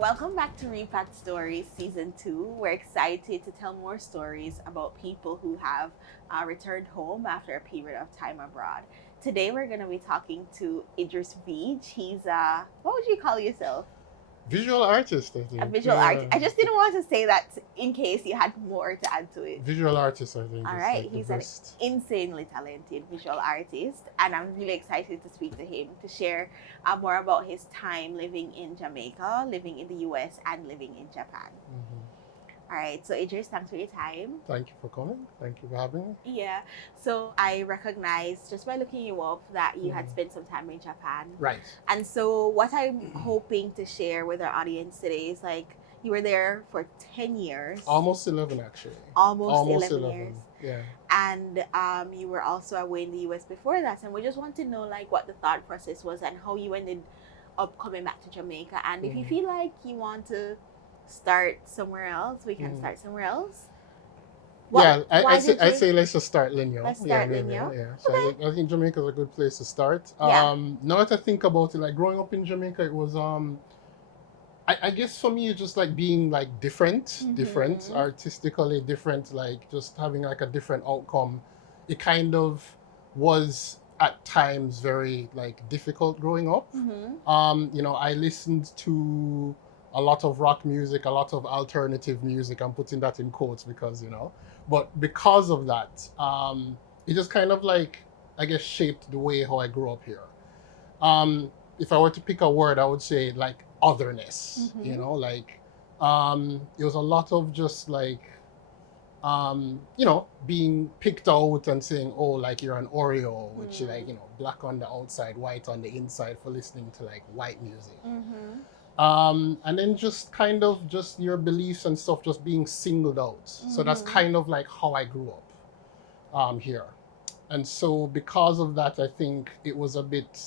Welcome back to Repat Stories Season 2. We're excited to tell more stories about people who have returned home after a period of time abroad. Today we're going to be talking to Idris Veitch. He's what would you call yourself? Visual artist, I A think. visual Yeah. artist. I just didn't want to say that in case you had more to add to it. Visual artist, I think, All is right, like the he's an best. insanely talented visual artist, and I'm really excited to speak to him to share more about his time living in Jamaica, living in the US, and living in Japan. Hmm. All right, so Idris, thanks for your time. Thank you for coming. Thank you for having me. Yeah, so I recognized just by looking you up that you had Mhm. spent some time in Japan. Right. And so, what I'm hoping to share with our audience today is like you were there for 10 years, Almost 11, actually. almost Almost 11 11. years. Yeah. And you were also away in the US before that. And we just want to know like what the thought process was and how you ended up coming back to Jamaica. And if you Mhm. feel like you want to start somewhere else, we can Mhm. start somewhere else. Yeah, I Why say, did I you? say let's just start linear. Let's Yeah, start linear. Yeah. So Okay. I think Jamaica is a good place to start. Yeah. Now that I think about it, like growing up in Jamaica, it was I guess for me, it's just like being like different, Mm-hmm. artistically different, like just having like a different outcome. It kind of was at times very like difficult growing up. Mm-hmm. I listened to a lot of rock music, a lot of alternative music. I'm putting that in quotes because, but because of that, it just kind of like, I guess, shaped the way how I grew up here. If I were to pick a word, I would say like otherness. Mm-hmm. It was a lot of just like being picked out and saying, oh, like you're an Oreo, which is like, black on the outside, white on the inside for listening to like white music. Mm-hmm. And then just kind of just your beliefs and stuff just being singled out. So that's Mm-hmm. kind of like how I grew up here. And so because of that, I think it was a bit,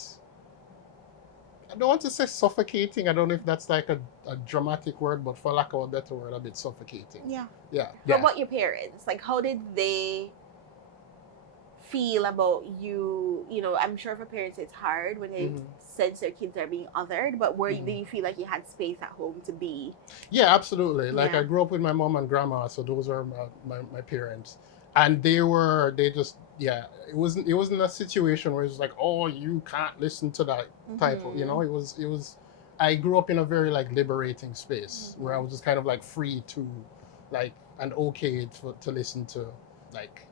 I don't want to say suffocating. I don't know if that's like a dramatic word, but for lack of a better word, a bit suffocating. Yeah. Yeah. How about your parents? Like, how did they feel about you? I'm sure for parents it's hard when they Mhm. sense their kids are being othered, but do Mhm. you feel like you had space at home to be? Yeah, absolutely. Like Yeah. I grew up with my mom and grandma, so those are my parents, and they just it wasn't a situation where it's like, oh, you can't listen to that type of, Mm-hmm. it was I grew up in a very like liberating space where I Mm-hmm. was just kind of like free to like and okay to listen to like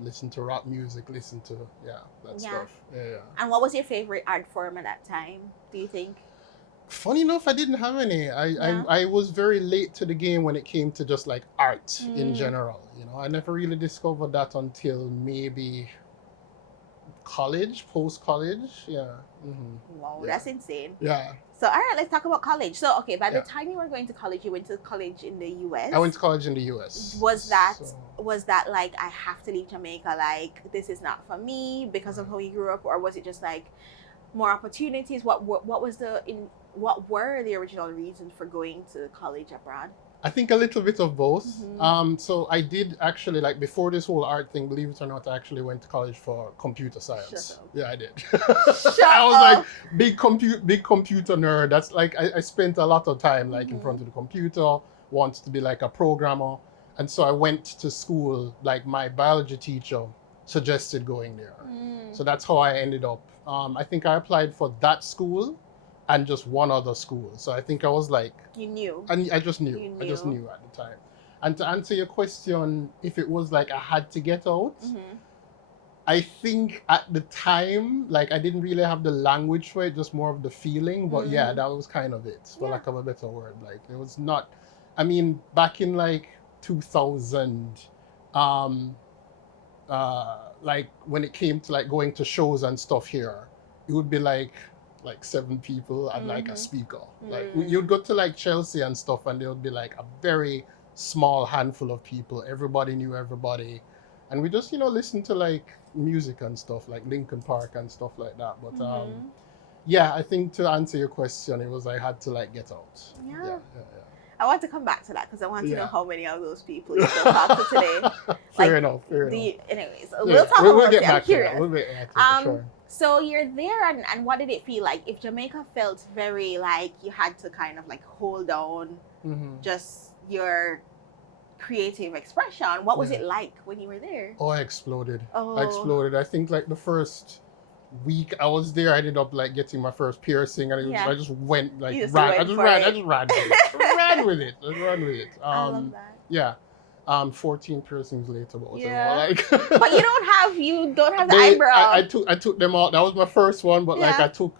listen to rock music, listen to that Yeah. stuff. Yeah. And what was your favorite art form at that time, do you think? Funny enough, I didn't have any. I, Yeah. I I was very late to the game when it came to just like art in Mm. general. I never really discovered that until maybe college, post college. Yeah. Wow, Yeah. that's insane. Yeah. So, all right, let's talk about college. So, okay, by the Yeah. time you were going to college, you went to college in the US. I went to college in the U.S. Was that So, was that like I have to leave Jamaica? Like this is not for me because of how you grew up, or was it just like more opportunities? What were the original reasons for going to college abroad? I think a little bit of both. Mm-hmm. So I did actually like before this whole art thing, believe it or not, I actually went to college for computer Shut science. up. Yeah, I did. Shut I was up. like big computer nerd. That's like I spent a lot of time like in front of the computer, wanted to be like a programmer. And so I went to school, like my biology teacher suggested going there. Mm. So that's how I ended up. I think I applied for that school and just one other school. So I think I was like, You knew. and I just knew. You I just knew. knew at the time. And to answer your question, if it was like I had to get out, Mm-hmm. I think at the time, like I didn't really have the language for it, just more of the feeling. But yeah, Mm-hmm. that was kind of it, for Yeah. lack of a better word. Like it was not. I mean, back in like 2000, um, like when it came to like going to shows and stuff here, it would be like 7 people and like a speaker. Like you'd go to like Chelsea and stuff, and there would be like a very small handful of people. Everybody knew everybody, and we just listen to like music and stuff like Linkin Park and stuff like that. But yeah, I think to answer your question, it was I had to like get out. Yeah. Yeah. I want to come back to that because I want to know Yeah. how many of those people you still talk to today. Fair enough. Fair Do enough. you, anyways, Yeah, we'll talk we'll about get it. I'm back to that. curious. We'll get back to it, sure. So you're there, and what did it feel like? If Jamaica felt very like you had to kind of like hold down Mm-hmm. just your creative expression, what was Yeah. it like when you were there? Oh, I exploded. Oh. I exploded. I think like the first week I was there, I ended up like getting my first piercing, and it was, Yeah. I just went like You just ran. I went just for ran. I it. just ran with it. Ran with it. I ran with it. I love that. Yeah. 14 piercings later, but Yeah. like. But you don't have the eyebrow. I took them out. That was my first one, but like Yeah. I took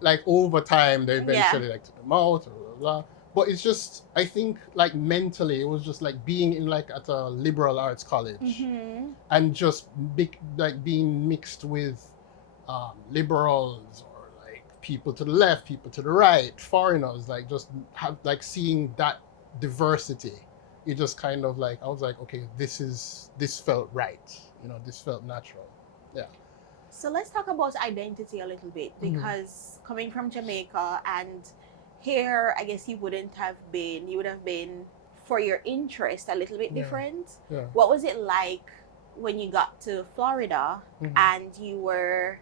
like over time they Yeah. eventually like took them out. Blah, blah, blah. But it's just I think like mentally it was just like being in like at a liberal arts college Mm-hmm. and just like being mixed with liberals or like people to the left, people to the right, foreigners, like just have like seeing that diversity. It just kind of like I was like, okay, this felt right, this felt natural. Yeah. So let's talk about identity a little bit, because coming from Jamaica and here, I guess you would have been for your interest a little bit different. Yeah. What was it like when you got to Florida and you were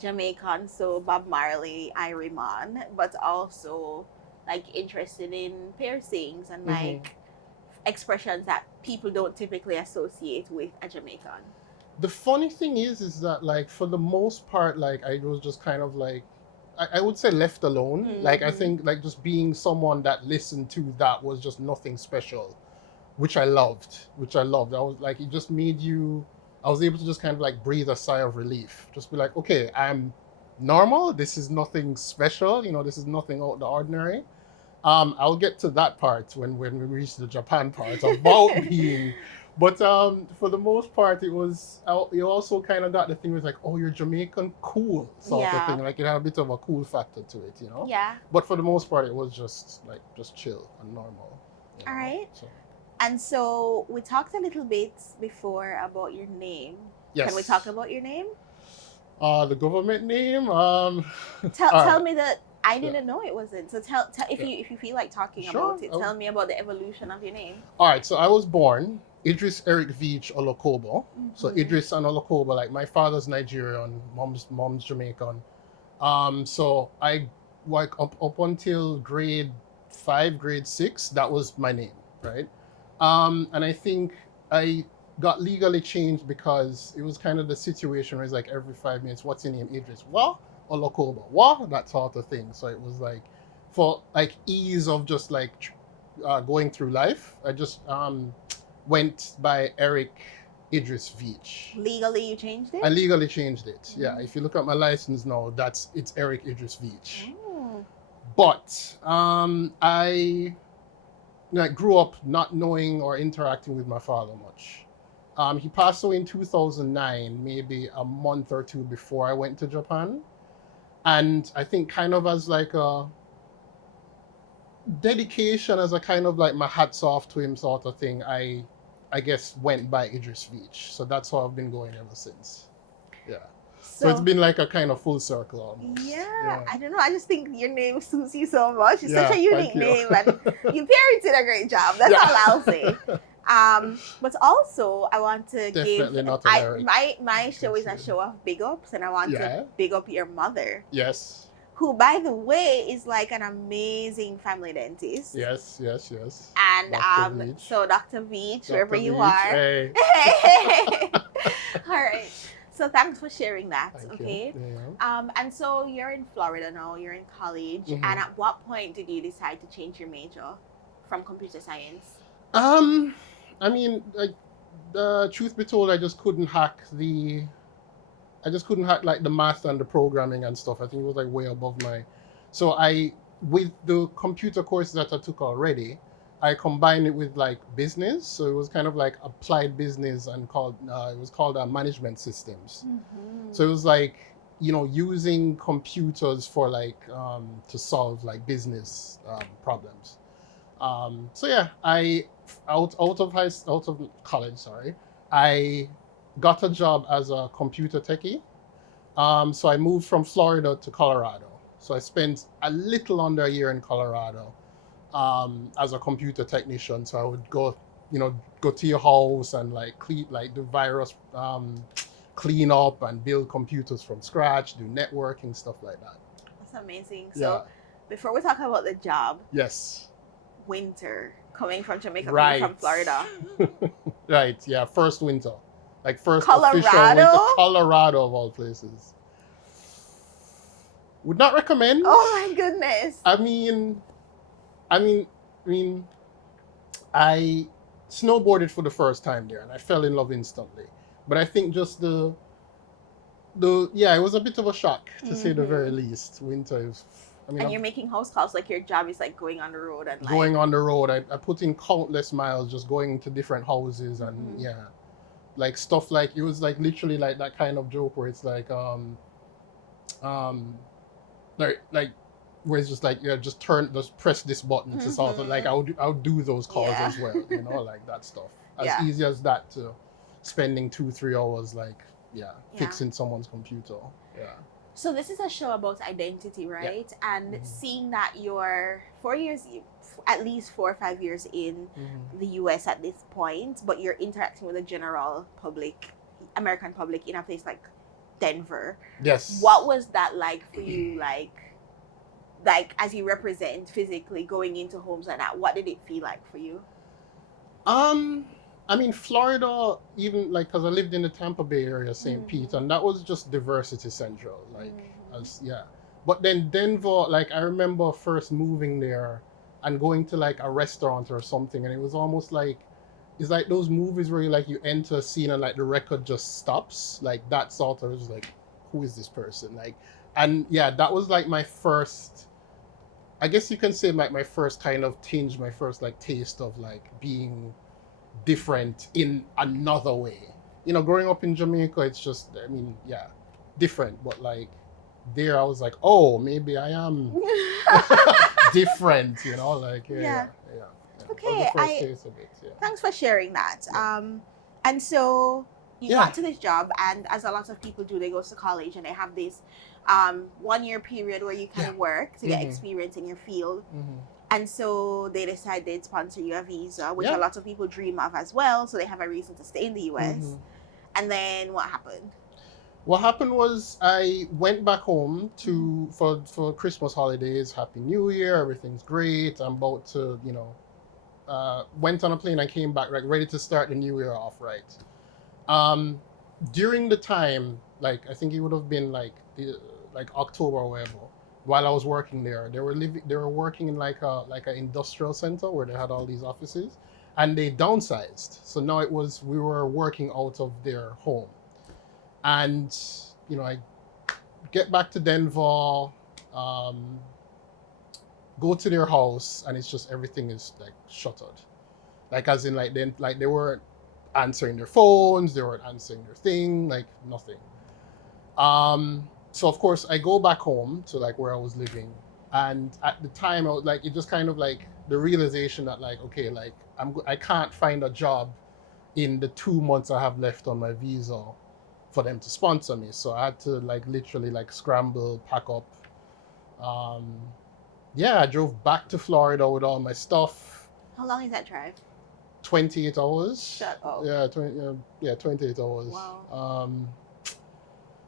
Jamaican, so Bob Marley, Irie Man, but also like interested in piercings and like expressions that people don't typically associate with a Jamaican? The funny thing is that like for the most part, like I was just kind of like I would say left alone. Like I think like just being someone that listened to that was just nothing special, which I loved. I was like, it just made I was able to just kind of like breathe a sigh of relief. Just be like, okay, I'm normal. This is nothing special. This is nothing out of the ordinary. I'll get to that part when we reach the Japan part about being. But for the most part, you also kind of got the thing was like, oh, you're Jamaican, cool sort of thing. Like it had a bit of a cool factor to it, Yeah. But for the most part, it was just chill and normal. All right. And so we talked a little bit before about your name. Yes. Can we talk about your name? The government name. Tell me that. I didn't know it wasn't. So tell if you feel like talking about it. Tell me about the evolution of your name. All right. So I was born Idris Eric Veitch Olokobo. So Idris and Olokobo, like my father's Nigerian, mom's Jamaican. So I like up until grade 5, grade 6, that was my name, right? And I think I got legally changed because it was kind of the situation where it's like every 5 minutes, what's your name? Idris. What? Olokobo. What? That sort of thing. So it was like for like ease of just like going through life, I just went by Eric Idris Veitch. Legally, you changed it? I legally changed it. Yeah. If you look at my license now, it's Eric Idris Veitch. But I grew up not knowing or interacting with my father much. He passed away in 2009, maybe a month or two before I went to Japan. And I think kind of as like a dedication, as a kind of like my hats off to him sort of thing, I guess went by Idris Veitch. So that's how I've been going ever since. Yeah. So it's been like a kind of full circle almost. Yeah. I don't know. I just think your name suits you so much. It's Yeah, such a unique name, and your parents did a great job. That's all I'll say. But also, I want to Definitely give. not Eric. My show is a show of big ups, and I want to big up your mother. Yes. Who, by the way, is like an amazing family dentist. Yes. And Dr. Veitch. so Dr. Veitch, wherever you Veitch, are. Hey. All right. So thanks for sharing that. Thank okay. You. Yeah. And so you're in Florida now. You're in college. And at what point did you decide to change your major from computer science? I mean, like, the truth be told, I just couldn't hack like the math and the programming and stuff. I think it was like way above so with the computer courses that I took already, I combined it with like business. So it was kind of like applied business and it was called management systems. So it was like, using computers for like, to solve like business problems. So yeah, out of college, I got a job as a computer techie. So I moved from Florida to Colorado. So I spent a little under a year in Colorado. as a computer technician. So I would go to your house and like clean, like do virus clean up and build computers from scratch, do networking, stuff like that. That's amazing. Yeah. So before we talk about the job, Yes. winter, coming from Jamaica, Right. coming from Florida. Right. Yeah. First winter, like first Colorado? official winter, Colorado of all places. Would not recommend. Oh my goodness. I mean, I mean, I snowboarded for the first time there, and I fell in love instantly. But I think just it was a bit of a shock to say the very least. Winter is. And you're making house calls, like your job is like going on the road and like going on the road. I put in countless miles just going to different houses and like stuff like it was like literally like that kind of joke where it's like like where it's just like just press this button to sort of like I'll do those calls as well, like that stuff. As easy as that to spending 2-3 hours like fixing someone's computer. Yeah. So this is a show about identity, right? Yeah. And seeing that you're at least 4 or 5 years in the US at this point, but you're interacting with the general public, American public in a place like Denver. Yes. What was that like for you, like as you represent physically going into homes like that? What did it feel like for you? I mean, Florida, even like, because I lived in the Tampa Bay area, St. Pete, and that was just diversity central, like, But then Denver, like, I remember first moving there and going to like a restaurant or something, and it was almost like, it's like those movies where you enter a scene and like the record just stops, like that sort of, was like, who is this person? Like, and that was like my first, I guess you can say like my first kind of tinge, my first like taste of like being different in another way. Growing up in Jamaica, it's just, I mean, different, but like there I was like, oh, maybe I am different, like Okay, thanks for sharing that. And so you got to this job, and as a lot of people do, they go to college and they have this 1 year period where you kind of work to get experience in your field. And so they decide they'd sponsor you a visa, which a lot of people dream of as well. So they have a reason to stay in the US. And then what happened? What happened was I went back home for Christmas holidays. Happy New Year. Everything's great. I'm about to, went on a plane and came back, like ready to start the new year off, right? During the time, like I think it would have been like October or whatever. While I was working there, they were working in like an industrial center where they had all these offices, and they downsized. So now we were working out of their home, and I get back to Denver, go to their house, and it's just everything is like shuttered, like as in like they weren't answering their phones, they weren't answering their thing, like nothing. So of course I go back home to like where I was living, and at the time I was like, it just kind of like the realization that like, okay, like I can't find a job in the 2 months I have left on my visa for them to sponsor me. So I had to like literally like scramble, pack up. I drove back to Florida with all my stuff. How long is that drive? 28 hours. Shut up. 28 hours. Wow.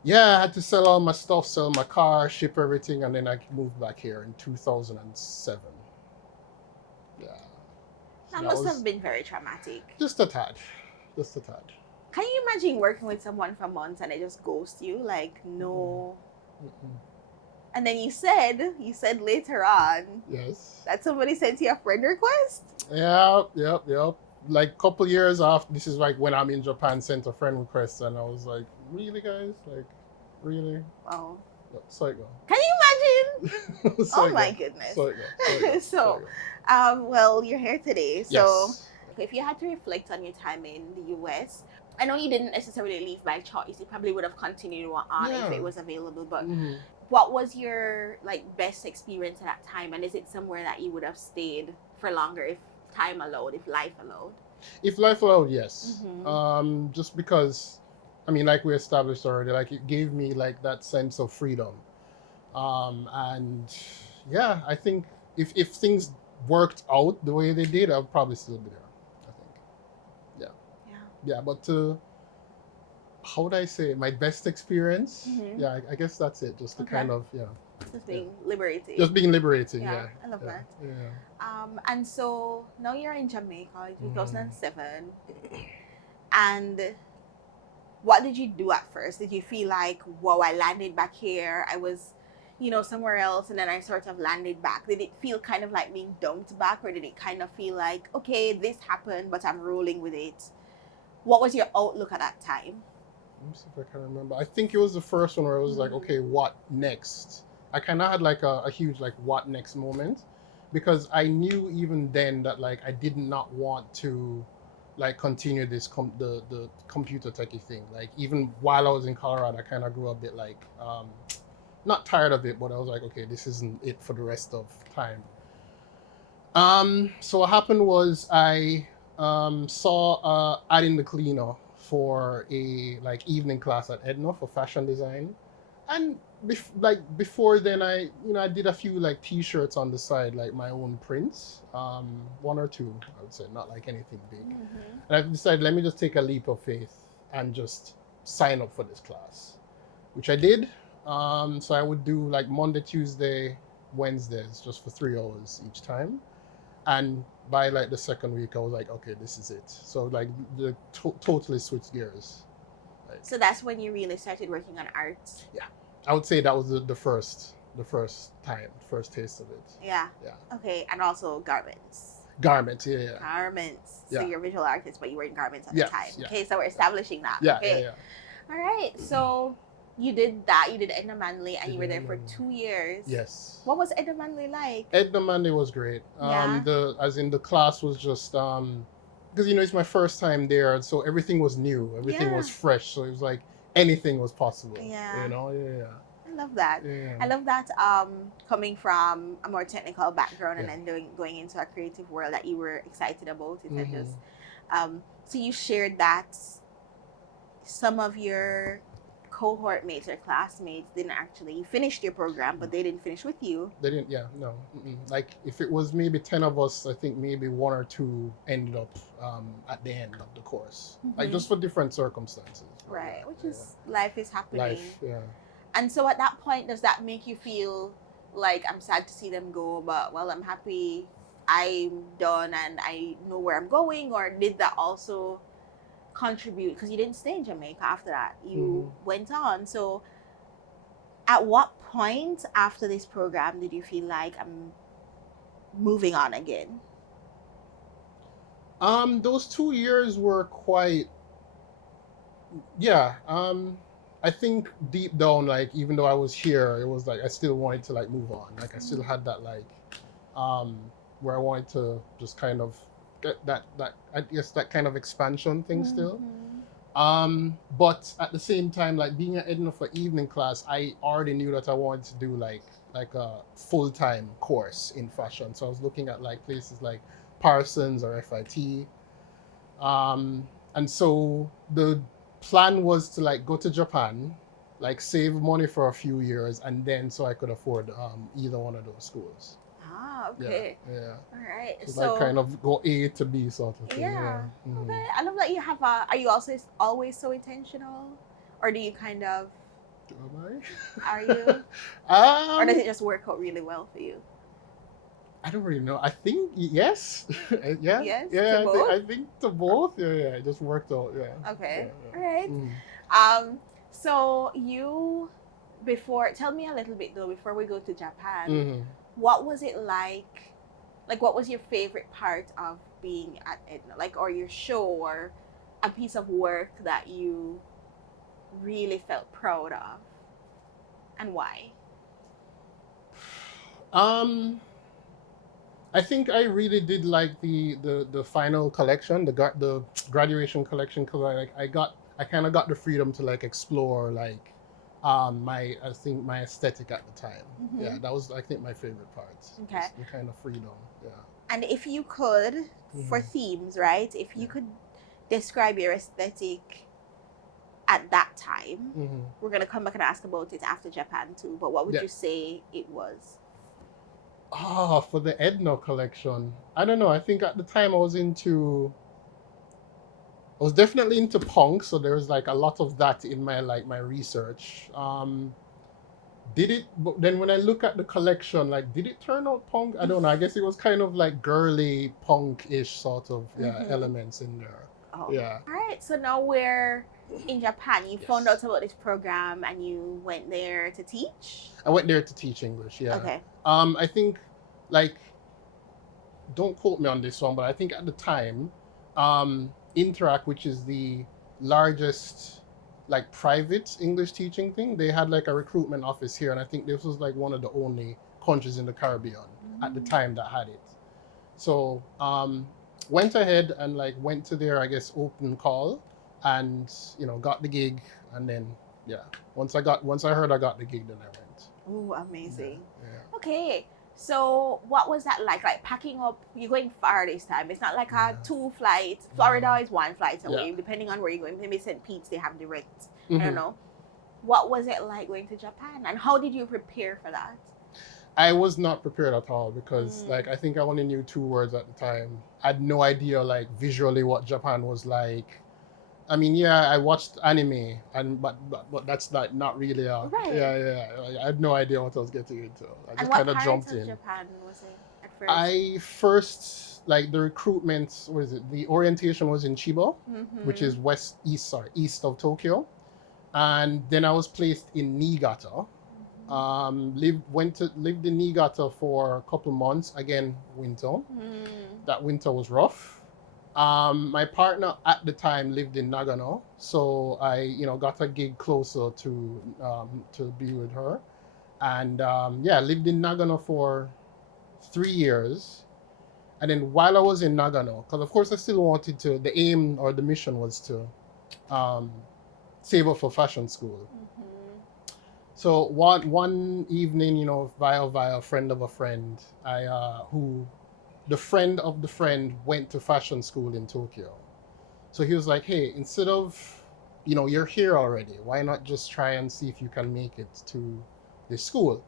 I had to sell all my stuff, sell my car, ship everything, and then I moved back here in 2007. Yeah. That must have been very traumatic. Just a tad. Can you imagine working with someone for months and they just ghost you? Like, no. And then you said later on that somebody sent you a friend request? Yep. Like a couple years after, this is like when I'm in Japan, sent a friend request, and I was like, really, guys? Like, really? Wow. Yep, sorry, go. Can you imagine? Oh my goodness. So, well, you're here today. So, if you had to reflect on your time in the US, I know you didn't necessarily leave by choice. You probably would have continued on if it was available. But what was your like best experience at that time? And is it somewhere that you would have stayed for longer if time allowed, if life allowed? If life allowed, yes. Just because, I mean, like we established already, like it gave me like that sense of freedom. And I think if things worked out the way they did, I'd probably still be there. I think. Yeah. Yeah. Yeah. But how would I say it? My best experience? Mm-hmm. Yeah, I guess that's it. Just to Okay. kind of Just yeah, being liberating. just being liberating. Yeah, Yeah. I love Yeah. that. Yeah. And so now you're in Jamaica in Mhm. 2007. And what did you do at first? Did you feel like, whoa, I landed back here? I was, somewhere else, and then I sort of landed back. Did it feel kind of like being dumped back, or did it kind of feel like, okay, this happened, but I'm rolling with it? What was your outlook at that time? Let me see if I can remember. I think it was the first one where I was like, okay, what next? I kind of had like a huge like what next moment, because I knew even then that like I did not want to like continue this the computer techie thing. Like even while I was in Colorado, I kind of grew a bit like not tired of it, but I was like, okay, this isn't it for the rest of time. So what happened was I saw ad in the cleaner for a like evening class at Edna for fashion design, and before then I did a few like T-shirts on the side, like my own prints, one or two I would say, not like anything big. Mm-hmm. And I decided, let me just take a leap of faith and just sign up for this class, which I did. So I would do like Monday, Tuesday, Wednesdays, just for 3 hours each time. And by like the second week, I was like, okay, this is it. So like totally switched gears. Like, So that's when you really started working on art. yeah, I would say that was the first time, first taste of it. Yeah. Yeah. Okay, and also garments. Garments, yeah. Garments. Yeah. So you're a visual artist, but you were in garments at Yes, the time. yeah. Okay, so we're establishing that. Yeah, Okay. yeah. All right. So you did that. You did Edna Manley, and Did you were there Edna for Manley. 2 years. Yes. What was Edna Manley like? Edna Manley was great. Yeah. The class was just because it's my first time there, so everything was new, everything was Yeah. fresh, so it was like anything was possible. Yeah. Yeah. I love that. Yeah. I love that coming from a more technical background and Yeah. then going into a creative world that you were excited about it, and Mhm. just so you shared that some of your cohort mates or classmates didn't actually finish your program, but they didn't finish with you. They didn't. Yeah, no. Like if it was maybe 10 of us, I think maybe one or two ended up at the end of the course, like Mhm. just for different circumstances. Right, Yeah, which is life is happening. life. Yeah. And so at that point, does that make you feel like, I'm sad to see them go, but well, I'm happy I'm done and I know where I'm going? Or did that also contribute, because you didn't stay in Jamaica after that, you went on? So at what point after this program did you feel like, I'm moving on again? Those 2 years were quite. Yeah. I think deep down, like even though I was here, it was like I still wanted to like move on. Like I still had that like, um, where I wanted to just kind of get that I guess that kind of expansion thing still. But at the same time, like being at Edna for evening class, I already knew that I wanted to do like a full-time course in fashion. So I was looking at like places like Parsons or FIT. And so the plan was to like go to Japan, like save money for a few years, and then so I could afford either one of those schools. Ah, okay. Yeah. All right. So like kind of go A to B sort of thing. Yeah. Mhm. Okay. I love that you have a. Are you also always so intentional, or do you kind of? Am Are you? I? Or does it just work out really well for you? I don't really know. I think yes. Yeah. Yes, Yeah. to both? I think to both. Yeah. It just worked out. Yeah. Okay. Yeah. All right. So you, before, tell me a little bit though before we go to Japan. Mm-hmm. What was it like? Like, what was your favorite part of being at Edna? Like, or your show, or a piece of work that you really felt proud of, and why? I think I really did like the final collection, the graduation collection, because I kind of got the freedom to like explore like I think my aesthetic at the time. Mhm. Yeah, that was I think my favorite part. Okay. Just the kind of freedom. Yeah. And if you could, for themes, right? If you could describe your aesthetic at that time, we're gonna come back and ask about it after Japan too. But what would Yeah. you say it was? For the Edna collection, I don't know. I think at the time I was definitely into punk, so there was like a lot of that in my my research. Did it? But then when I look at the collection, like, did it turn out punk? I don't know. I guess it was kind of like girly punk-ish sort of Mm-hmm. elements in there. Oh, Yeah. all right. So now we're in Japan. You found Yes. out about this program and you went there to teach. I went there to teach English. Yeah. Okay. I think, like, don't quote me on this one, but I think at the time, Interact, which is the largest like private English teaching thing, they had like a recruitment office here, and I think this was like one of the only countries in the Caribbean at the Mm. time that had it. So went ahead and like went to their, I guess, open call, and got the gig, and then yeah, once I heard I got the gig, then I went. Oh, Yeah, amazing. yeah. Okay. So what was that like? Like packing up, you're going far this time. It's not like a Yeah. two flights. No. Florida is one flight Yeah. away, depending on where you're going. Maybe St. Pete's they have direct. I don't Hmm. know. What was it like going to Japan and how did you prepare for that? I was not prepared at all because, Mm. like, I think I only knew two words at the time. I had no idea, like, visually what Japan was like. I mean, yeah, I watched anime, and but that's not really a Right. yeah, yeah. I had no idea what I was getting into. I And just what kind of part jumped of in. Japan was it at first? I first, like, the recruitment, what is it? The orientation was in Chiba, which Mm-hmm. is east of Tokyo, and then I was placed in Niigata. Lived in Niigata for a couple months. Again, winter. Mm-hmm. That winter was rough. My partner at the time lived in Nagano, so I got a gig closer to be with her, and yeah, lived in Nagano for 3 years. And then while I was in Nagano, because of course I still wanted to, the aim or the mission was to um, save up for fashion school. Mm-hmm. So one evening, via a friend of a friend, I who the friend of the friend went to fashion school in Tokyo. So he was like, "Hey, instead of, you're here already, why not just try and see if you can make it to this school?"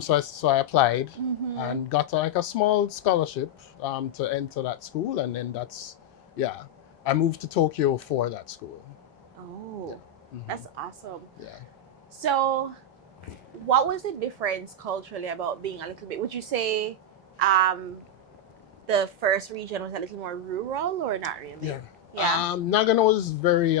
So I applied Mm-hmm. and got like a small scholarship to enter that school, and then yeah, I moved to Tokyo for that school. Yeah. Oh, Hmm. that's awesome. Yeah. So, what was the difference culturally about being a little bit? Would you say um, the first region was a little more rural or not Yeah. really? Yeah. Nagano is very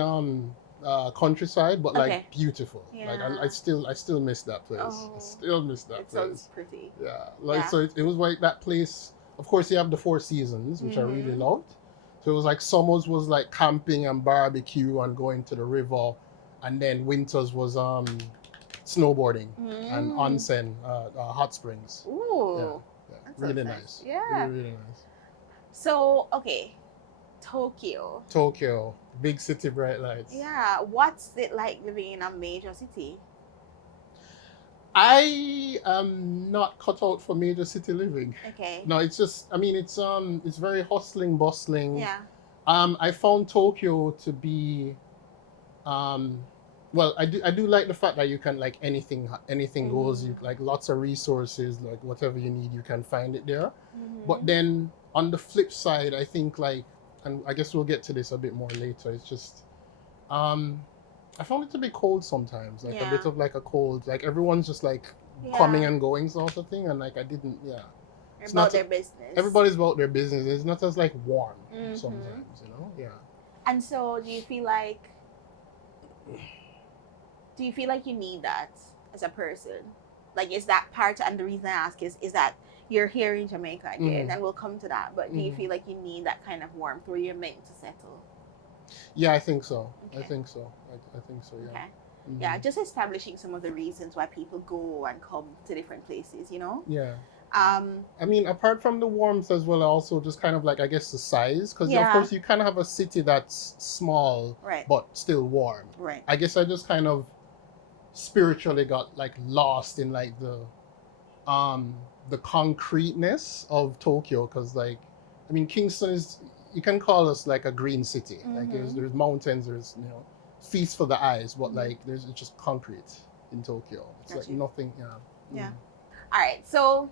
countryside, but like Okay. beautiful. Like Yeah. I still miss that place. I Oh, still miss that it sounds place. pretty. Yeah. Like Yeah. so it was like that place. Of course, you have the four seasons, which I really Mm-hmm. loved. So it was like summers was like camping and barbecue and going to the river, and then winters was snowboarding and Mm. onsen, hot springs. Yeah. Ooh, Yeah. that sounds Really nice. nice. Really Yeah. really nice. So, okay, Tokyo. Tokyo, big city, bright lights. Yeah, what's it like living in a major city? I am not cut out for major city living. Okay. No, it's just, I mean, it's very hustling, bustling. Yeah. I found Tokyo to be um well, I do like the fact that you can, like, anything goes. Mm-hmm. You like lots of resources, like whatever you need you can find it there. But Mm-hmm. then on the flip side, I think, like, and I guess we'll get to this a bit more later, it's just um I found it to be cold sometimes, like a Yeah. bit of like a cold, like everyone's just like coming Yeah. and going sort of thing, and like I didn't, yeah. It's About not, their business. everybody's about their business. It's not as like warm Mm-hmm. sometimes, yeah. And so, do you feel like you need that as a person? Like, is that part? And the reason I ask is that you're here in Jamaica again, Hmm. and we'll come to that. But do you Hmm. feel like you need that kind of warmth where you're meant to settle? Yeah, I think so. I Okay. think so. I think so. Yeah. Okay. Hmm. Yeah, just establishing some of the reasons why people go and come to different places, you know? Yeah. Um, I mean, apart from the warmth as well, also just kind of like, I guess, the size, because of yeah, course you kind of have a city that's small right, but still warm. right. I guess I just kind of spiritually got like lost in like um the concreteness of Tokyo, because, like, I mean, Kingston is, you can call us like a green city. Like Mm-hmm. there's mountains, there's, feast for the eyes, but Mm-hmm. like it's just concrete in Tokyo. It's Got like you. nothing. Yeah. Yeah. Mm. All right. So,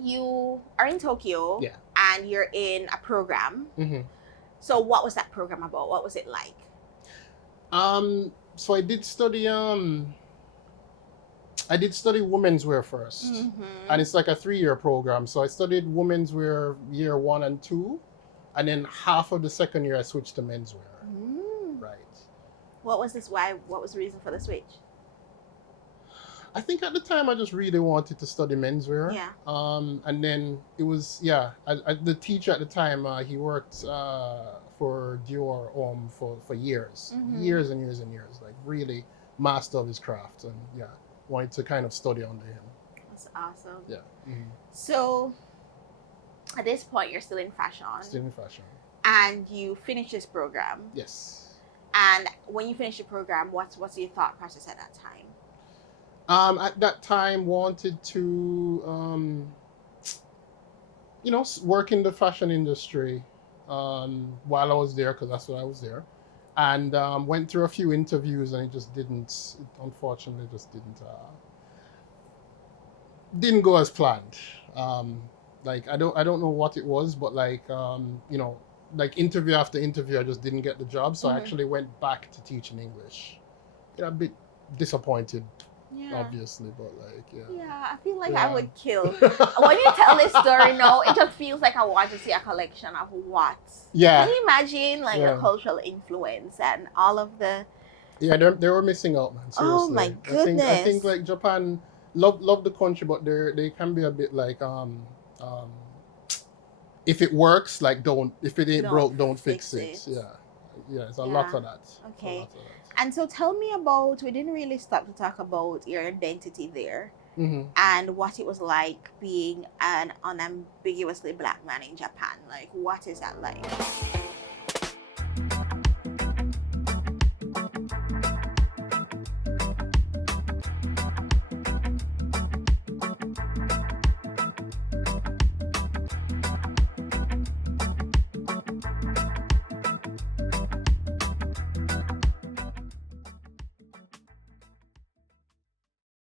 you are in Tokyo, Yeah. and you're in a program. Hmm. So what was that program about? What was it like? So I did study women's wear first, and it's like a 3-year program. So I studied women's wear year 1 and 2, and then half of the second year I switched to menswear. Right. What was this? Why? What was the reason for the switch? I think at the time I just really wanted to study menswear. Yeah. And then it was, yeah, the teacher at the time, he worked for Dior for years, years and years and years, like really master of his craft, and yeah, wanted to kind of study under him. That's awesome. Yeah. So at this point, you're still in fashion, Still in fashion. and you finish this program. Yes. And when you finish the program, what's your thought process at that time? At that time, wanted to, work in the fashion industry while I was there, because that's what I was there. And went through a few interviews, and it unfortunately just didn't go as planned. Like I don't know what it was, but like like interview after interview, I just didn't get the job. So I actually went back to teaching English. A bit disappointed, obviously, but like Yeah, I feel like I would kill. When you tell this story now, it just feels like I want to see a collection of what. Yeah. Can you imagine like the cultural influence and all of the... Yeah, they were missing out, man. Seriously. Oh my goodness. I think like Japan love the country, but they can be a bit like if it works, like if it ain't broke, don't fix it. Yeah, it's a lot of that. Okay. And so tell me about, we didn't really stop to talk about your identity there, and what it was like being an unambiguously Black man in Japan. Like, what is that like?